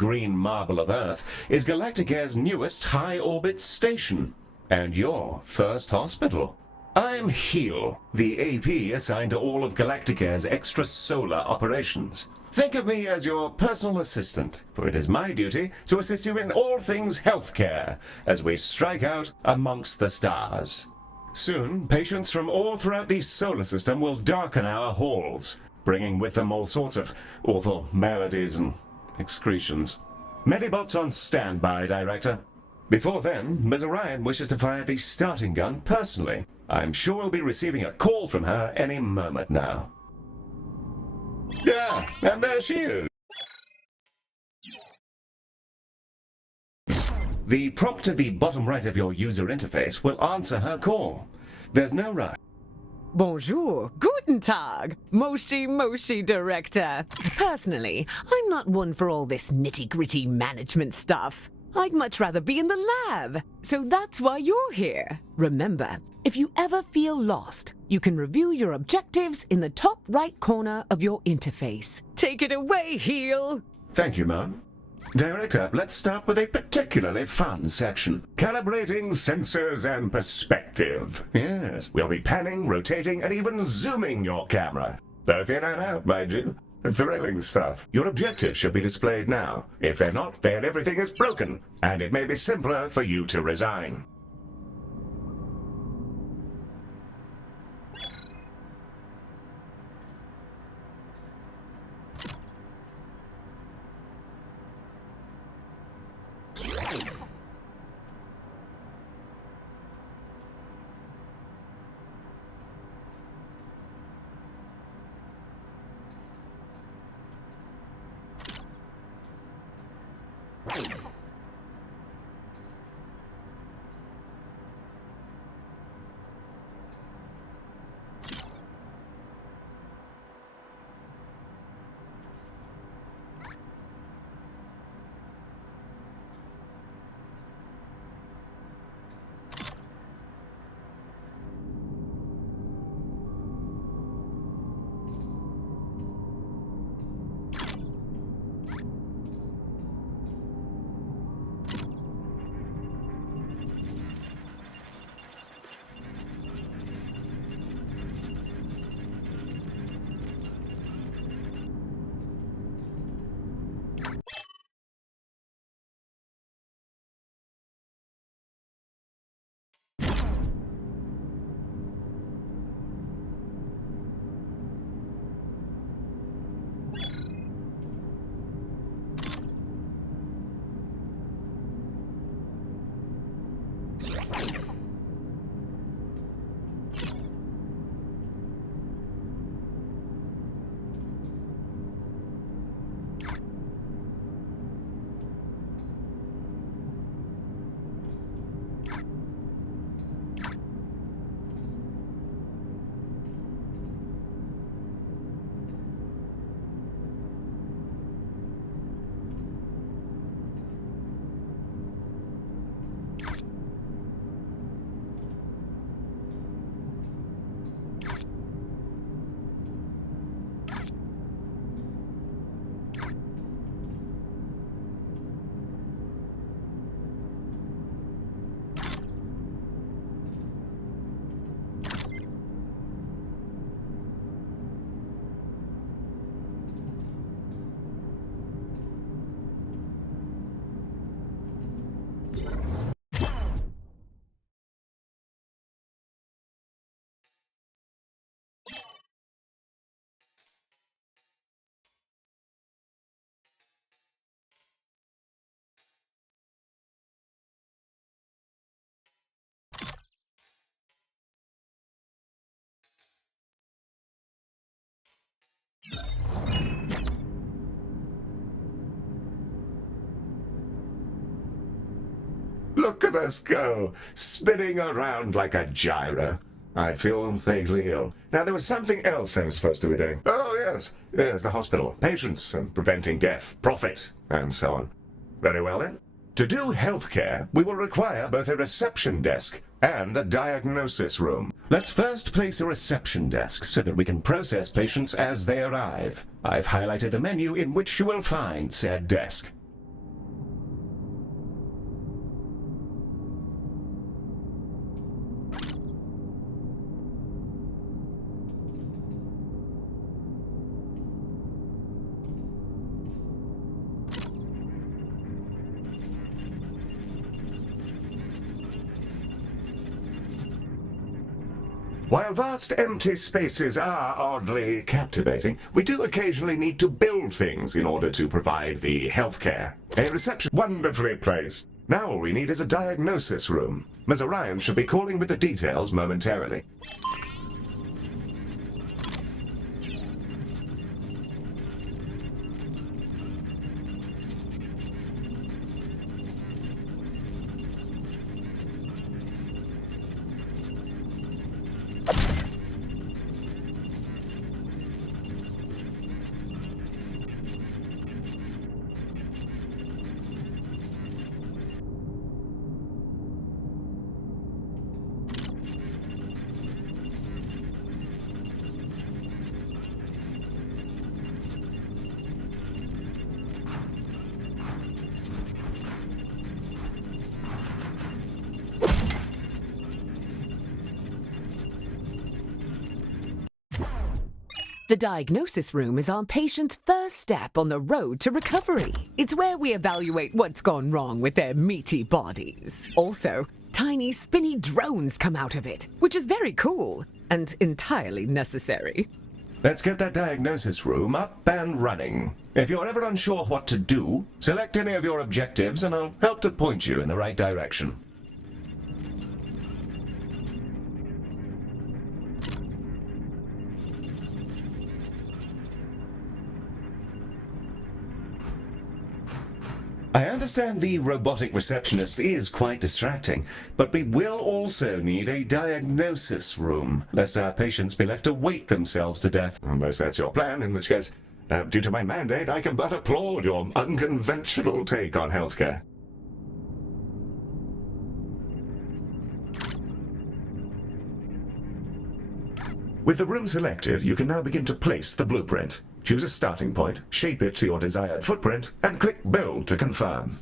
green marble of Earth, is Galacticare's newest high-orbit station, and your first hospital. I'm Heel, the AP assigned to all of Galacticare's extrasolar operations. Think of me as your personal assistant, for it is my duty to assist you in all things healthcare as we strike out amongst the stars. Soon, patients from all throughout the solar system will darken our halls, bringing with them all sorts of awful maladies and excretions. Medibots on standby, Director. Before then, Ms. Orion wishes to fire the starting gun personally. I'm sure we'll be receiving a call from her any moment now. Yeah, and there she is. The prompt at the bottom right of your user interface will answer her call. There's no rush. Bonjour, guten Tag, Moshi Director. Personally, I'm not one for all this nitty-gritty management stuff. I'd much rather be in the lab, so that's why you're here. Remember, if you ever feel lost, you can review your objectives in the top right corner of your interface. Take it away, Heel! Thank you, Mom. Director, let's start with a particularly fun section. Calibrating sensors and perspective. Yes, we'll be panning, rotating, and even zooming your camera. Both in and out, mind you. Thrilling stuff. Your objectives should be displayed now. If they're not, then everything is broken, and it may be simpler for you to resign. Look at us go, spinning around like a gyro. I feel vaguely ill. Now, there was something else I was supposed to be doing. Oh, yes. Yes, the hospital. Patients and preventing death, profit, and so on. Very well, then. To do healthcare, we will require both a reception desk and a diagnosis room. Let's first place a reception desk so that we can process patients as they arrive. I've highlighted the menu in which you will find said desk. While vast empty spaces are oddly captivating, we do occasionally need to build things in order to provide the healthcare. A reception wonderfully placed. Now all we need is a diagnosis room. Ms. Orion should be calling with the details momentarily. The diagnosis room is our patient's first step on the road to recovery. It's where we evaluate what's gone wrong with their meaty bodies. Also, tiny spinny drones come out of it, which is very cool and entirely necessary. Let's get that diagnosis room up and running. If you're ever unsure what to do, select any of your objectives and I'll help to point you in the right direction. I understand the robotic receptionist is quite distracting, but we will also need a diagnosis room, lest our patients be left to wait themselves to death. Unless that's your plan, in which case, due to my mandate, I can but applaud your unconventional take on healthcare. With the room selected, you can now begin to place the blueprint. Choose a starting point, shape it to your desired footprint, and click Build to confirm.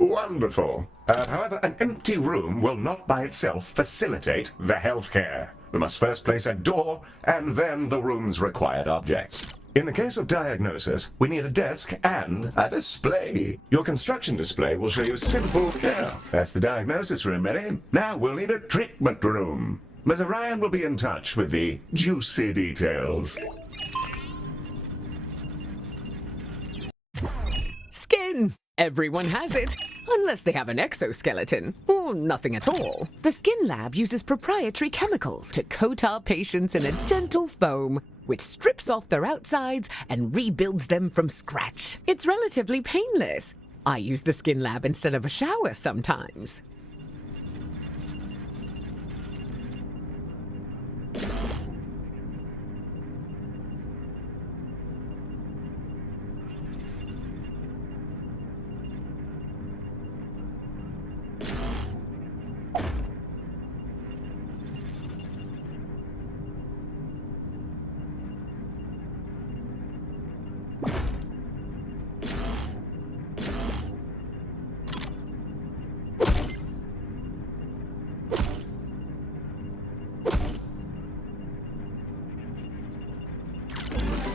Wonderful. However, an empty room will not by itself facilitate the healthcare. we must first place a door and then the room's required objects. In the case of diagnosis, we need a desk and a display. Your construction display will show you simple care. That's the diagnosis room, ready? Now we'll need a treatment room. Ms. Orion will be in touch with the juicy details. Skin! Everyone has it, unless they have an exoskeleton, or nothing at all. The Skin Lab uses proprietary chemicals to coat our patients in a gentle foam, which strips off their outsides and rebuilds them from scratch. It's relatively painless. I use the Skin Lab instead of a shower sometimes.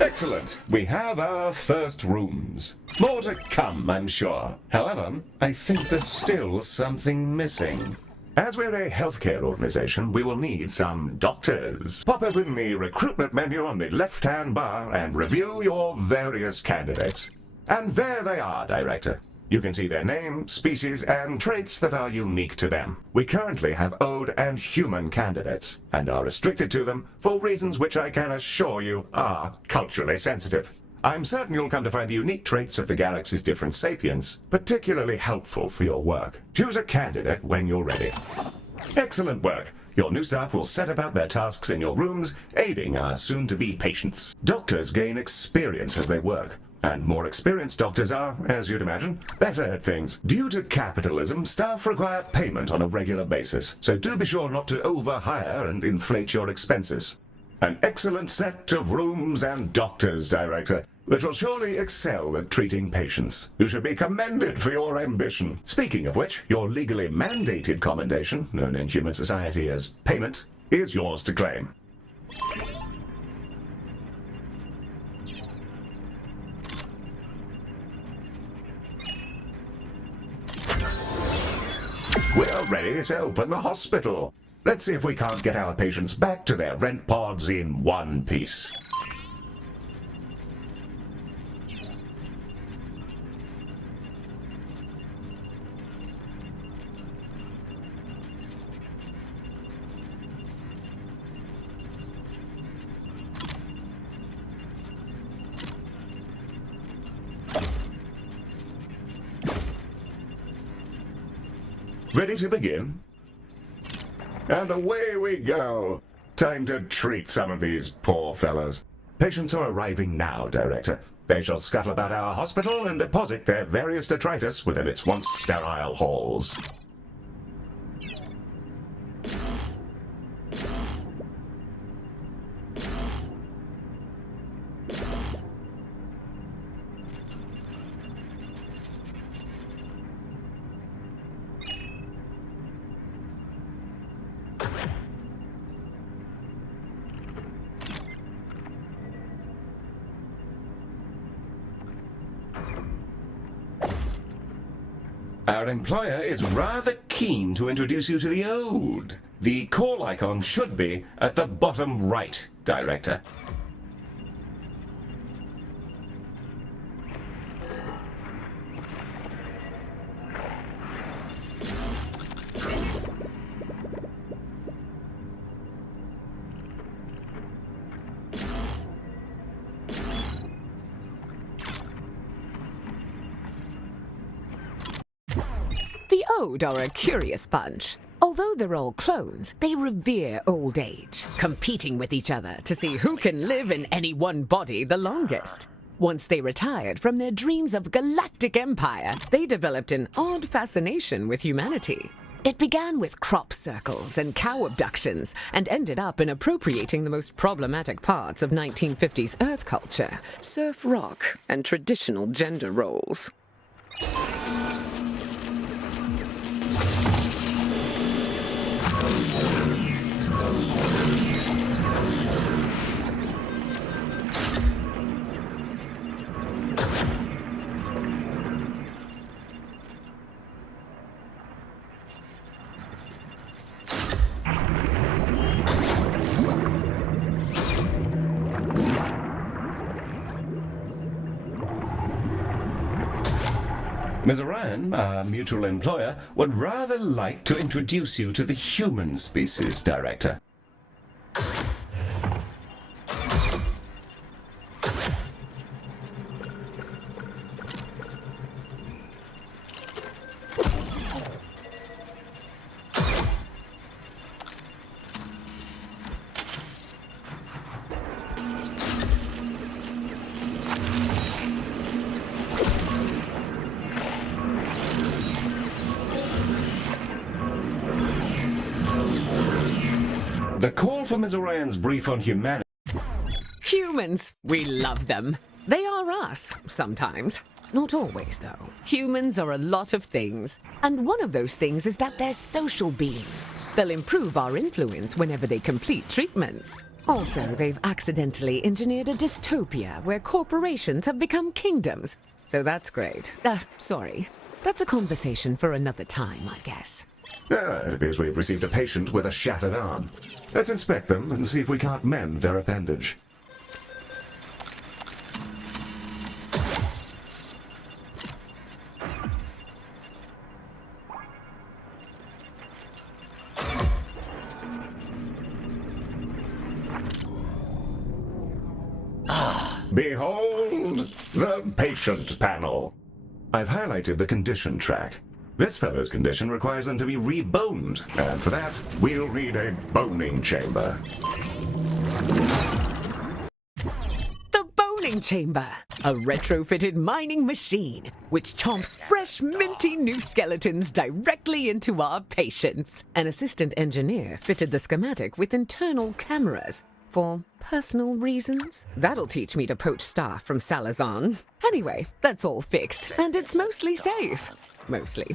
Excellent. We have our first rooms. More to come, I'm sure. However, I think there's still something missing. As we're a healthcare organization, we will need some doctors. Pop open the recruitment menu on the left-hand bar and review your various candidates. And there they are, Director. You can see their name, species, and traits that are unique to them. We currently have Ode and human candidates, and are restricted to them for reasons which I can assure you are culturally sensitive. I'm certain you'll come to find the unique traits of the galaxy's different sapiens particularly helpful for your work. Choose a candidate when you're ready. Excellent work. Your new staff will set about their tasks in your rooms, aiding our soon-to-be patients. Doctors gain experience as they work. And more experienced doctors are, as you'd imagine, better at things. Due to capitalism, staff require payment on a regular basis, so do be sure not to overhire and inflate your expenses. An excellent set of rooms and doctors, Director, which will surely excel at treating patients. You should be commended for your ambition. Speaking of which, your legally mandated commendation, known in human society as payment, is yours to claim. We're ready to open the hospital. Let's see if we can't get our patients back to their rent pods in one piece. Ready to begin? And away we go. Time to treat some of these poor fellows. Patients are arriving now, Director. They shall scuttle about our hospital and deposit their various detritus within its once sterile halls. Our employer is rather keen to introduce you to the Ode. The call icon should be at the bottom right, Director. The Ode are a curious bunch. Although they're all clones, they revere old age, competing with each other to see who can live in any one body the longest. Once they retired from their dreams of galactic empire, they developed an odd fascination with humanity. It began with crop circles and cow abductions, and ended up in appropriating the most problematic parts of 1950s Earth culture, surf rock, and traditional gender roles. Ms. Orion, our mutual employer, would rather like to introduce you to the human species director. The call for Ms. Orion's brief on humanity. Humans, we love them. They are us, sometimes. Not always, though. Humans are a lot of things. And one of those things is that they're social beings. They'll improve our influence whenever they complete treatments. Also, they've accidentally engineered a dystopia where corporations have become kingdoms. So that's great. Sorry. That's a conversation for another time, I guess. It appears we've received a patient with a shattered arm. Let's inspect them and see if we can't mend their appendage. Behold the patient panel. I've highlighted the condition track. This fellow's condition requires them to be reboned, and for that, we'll need a boning chamber. The boning chamber, a retrofitted mining machine which chomps fresh, minty new skeletons directly into our patients. An assistant engineer fitted the schematic with internal cameras for personal reasons. That'll teach me to poach staff from Salazar. Anyway, that's all fixed, and it's mostly safe. Mostly.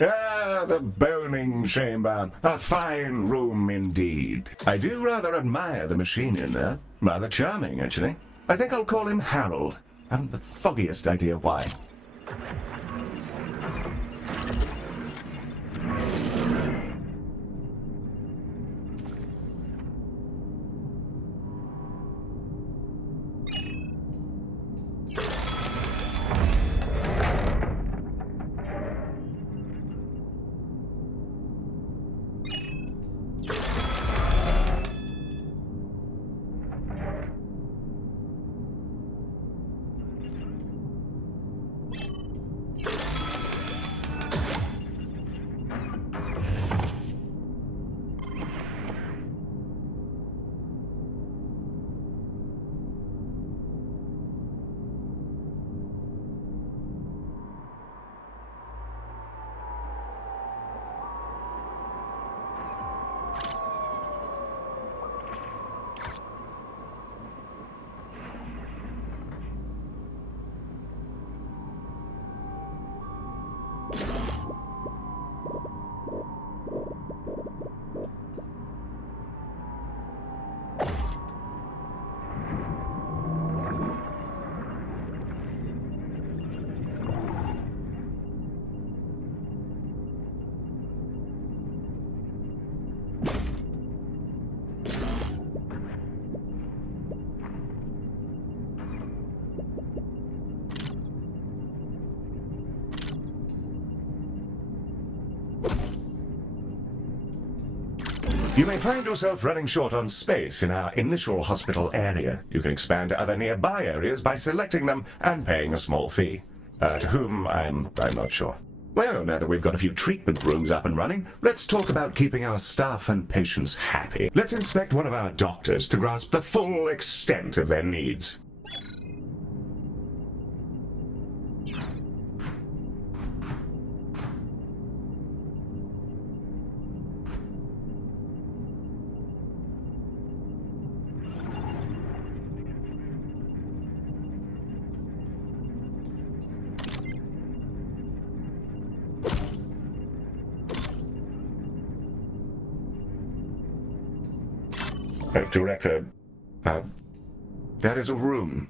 Ah, the boning chamber. A fine room indeed. I do rather admire the machine in there. Rather charming, actually. I think I'll call him Harold. I haven't the foggiest idea why. You may find yourself running short on space in our initial hospital area. You can expand to other nearby areas by selecting them and paying a small fee. To whom, I'm not sure. Well, now that we've got a few treatment rooms up and running, let's talk about keeping our staff and patients happy. Let's inspect one of our doctors to grasp the full extent of their needs. Director, that is a room.